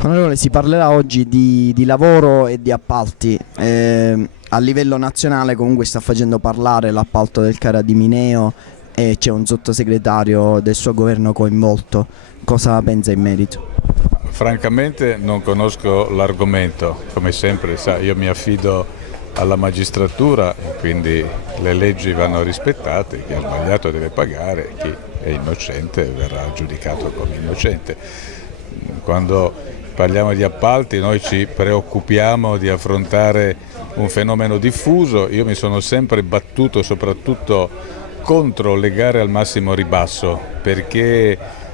Onorevole, si parlerà oggi di lavoro e di appalti. A livello nazionale comunque sta facendo parlare l'appalto del CARA di Mineo e c'è un sottosegretario del suo governo coinvolto. Cosa pensa in merito? Francamente non conosco l'argomento, come sempre io mi affido alla magistratura, quindi le leggi vanno rispettate, chi ha sbagliato deve pagare, chi è innocente verrà giudicato come innocente. Quando parliamo di appalti noi ci preoccupiamo di affrontare un fenomeno diffuso. Io mi sono sempre battuto soprattutto contro le gare al massimo ribasso, perché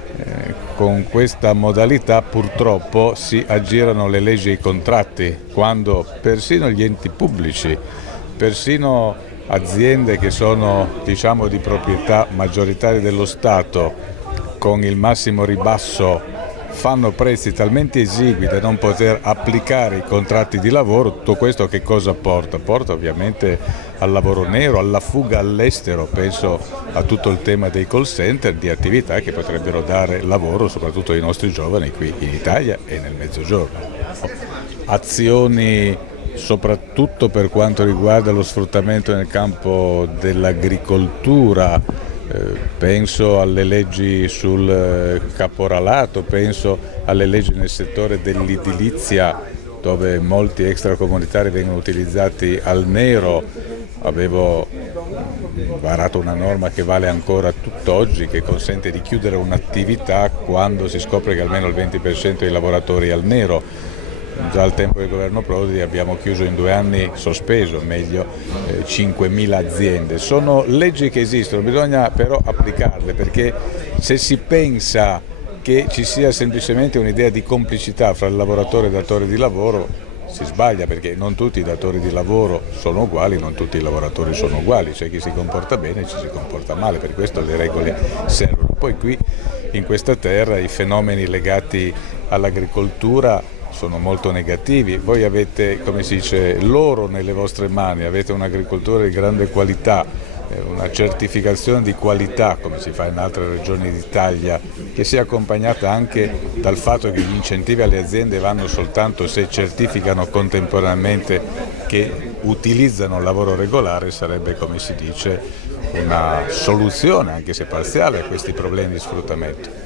con questa modalità purtroppo si aggirano le leggi e i contratti, quando persino gli enti pubblici, persino aziende che sono di proprietà maggioritaria dello Stato, con il massimo ribasso fanno prezzi talmente esigui da non poter applicare i contratti di lavoro. Tutto questo che cosa porta? Porta ovviamente al lavoro nero, alla fuga all'estero, penso a tutto il tema dei call center, di attività che potrebbero dare lavoro soprattutto ai nostri giovani qui in Italia e nel Mezzogiorno. Azioni soprattutto per quanto riguarda lo sfruttamento nel campo dell'agricoltura. Penso alle leggi sul caporalato, penso alle leggi nel settore dell'edilizia dove molti extracomunitari vengono utilizzati al nero. Avevo varato una norma che vale ancora tutt'oggi, che consente di chiudere un'attività quando si scopre che almeno il 20% dei lavoratori è al nero. Già al tempo del governo Prodi abbiamo chiuso in 2 anni, sospeso meglio, 5.000 aziende. Sono leggi che esistono, bisogna però applicarle, perché se si pensa che ci sia semplicemente un'idea di complicità fra il lavoratore e il datore di lavoro, si sbaglia, perché non tutti i datori di lavoro sono uguali, non tutti i lavoratori sono uguali, c'è chi si comporta bene e ci si comporta male, per questo le regole servono. Poi qui in questa terra i fenomeni legati all'agricoltura sono molto negativi. Voi avete, come si dice, l'oro nelle vostre mani, avete un'agricoltura di grande qualità, una certificazione di qualità come si fa in altre regioni d'Italia, che sia accompagnata anche dal fatto che gli incentivi alle aziende vanno soltanto se certificano contemporaneamente che utilizzano il lavoro regolare. Sarebbe, come si dice, una soluzione, anche se parziale, a questi problemi di sfruttamento.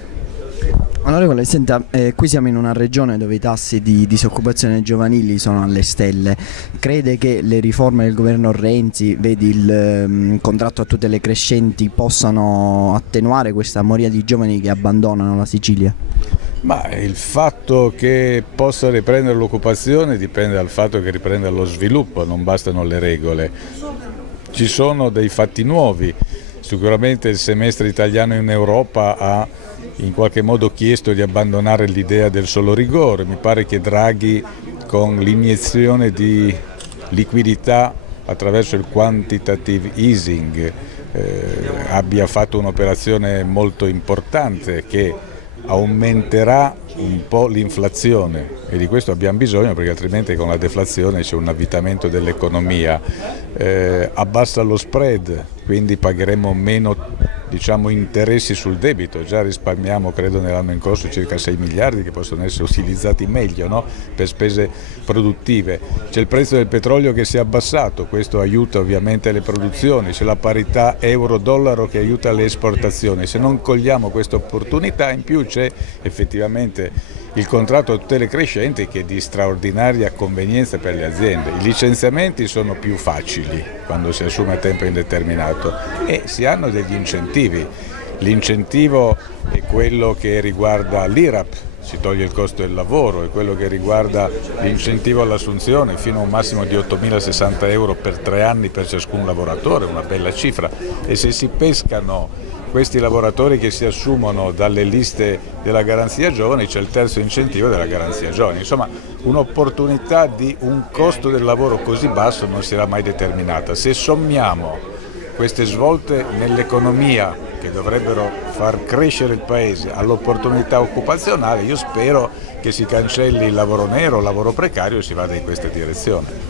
Onorevole, senta, qui siamo in una regione dove i tassi di disoccupazione giovanili sono alle stelle. Crede che le riforme del governo Renzi, vedi il contratto a tutele crescenti, possano attenuare questa marea di giovani che abbandonano la Sicilia? Ma il fatto che possa riprendere l'occupazione dipende dal fatto che riprenda lo sviluppo, non bastano le regole. Ci sono dei fatti nuovi, sicuramente il semestre italiano in Europa ha in qualche modo chiesto di abbandonare l'idea del solo rigore. Mi pare che Draghi, con l'iniezione di liquidità attraverso il quantitative easing, abbia fatto un'operazione molto importante che aumenterà un po' l'inflazione, e di questo abbiamo bisogno, perché altrimenti con la deflazione c'è un avvitamento dell'economia. Abbassa lo spread, quindi pagheremo meno interessi sul debito. Già risparmiamo, credo nell'anno in corso, circa 6 miliardi che possono essere utilizzati meglio, no? Per spese produttive. C'è il prezzo del petrolio che si è abbassato, questo aiuta ovviamente le produzioni, c'è la parità euro-dollaro che aiuta le esportazioni. Se non cogliamo questa opportunità, in più c'è effettivamente il contratto a tutele crescenti, che è di straordinaria convenienza per le aziende. I licenziamenti sono più facili quando si assume a tempo indeterminato e si hanno degli incentivi. L'incentivo è quello che riguarda l'IRAP, si toglie il costo del lavoro, è quello che riguarda l'incentivo all'assunzione fino a un massimo di 8.060 euro per 3 anni per ciascun lavoratore, una bella cifra. E se si pescano questi lavoratori che si assumono dalle liste della Garanzia Giovani, c'è il terzo incentivo della Garanzia Giovani. Insomma, un'opportunità di un costo del lavoro così basso non si era mai determinata. Se sommiamo queste svolte nell'economia che dovrebbero far crescere il Paese all'opportunità occupazionale, io spero che si cancelli il lavoro nero, il lavoro precario e si vada in questa direzione.